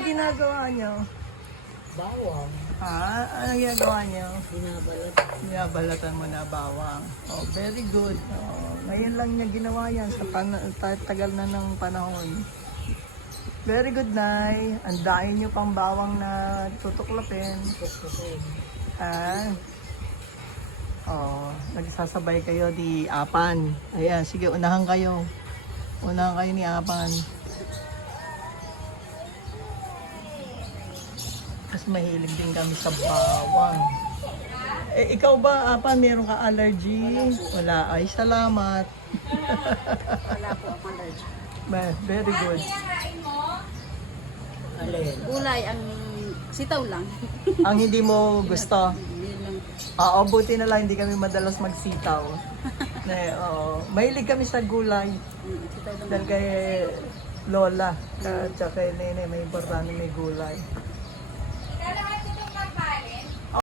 ginagawa nyo? Bawang. Ano ginagawa nyo? Binabalat. Binabalatan mo na bawang. Oh, very good. Oh, ngayon lang niya ginawa yan sa tagal na ng panahon. Very good, Nay. Andain nyo pang bawang na tutuklapin. Nagsasabay kayo di Apan. Ayan, sige, unahan kayo. Unahan kayo ni Apan. Kasi mahilig din kami sa bawang. Eh, ikaw ba, Apan, meron ka allergy? Wala. Ay, salamat. Wala po akong allergy. Very good. Alin? Gulay ang sitaw lang. Ang hindi mo gusto? Yun lang. Oo, buti na lang hindi kami madalas magsitaw. Mahilig kami sa gulay. Sitaw lang. Dahil kay Lola at saka kay Nene, may importante may gulay.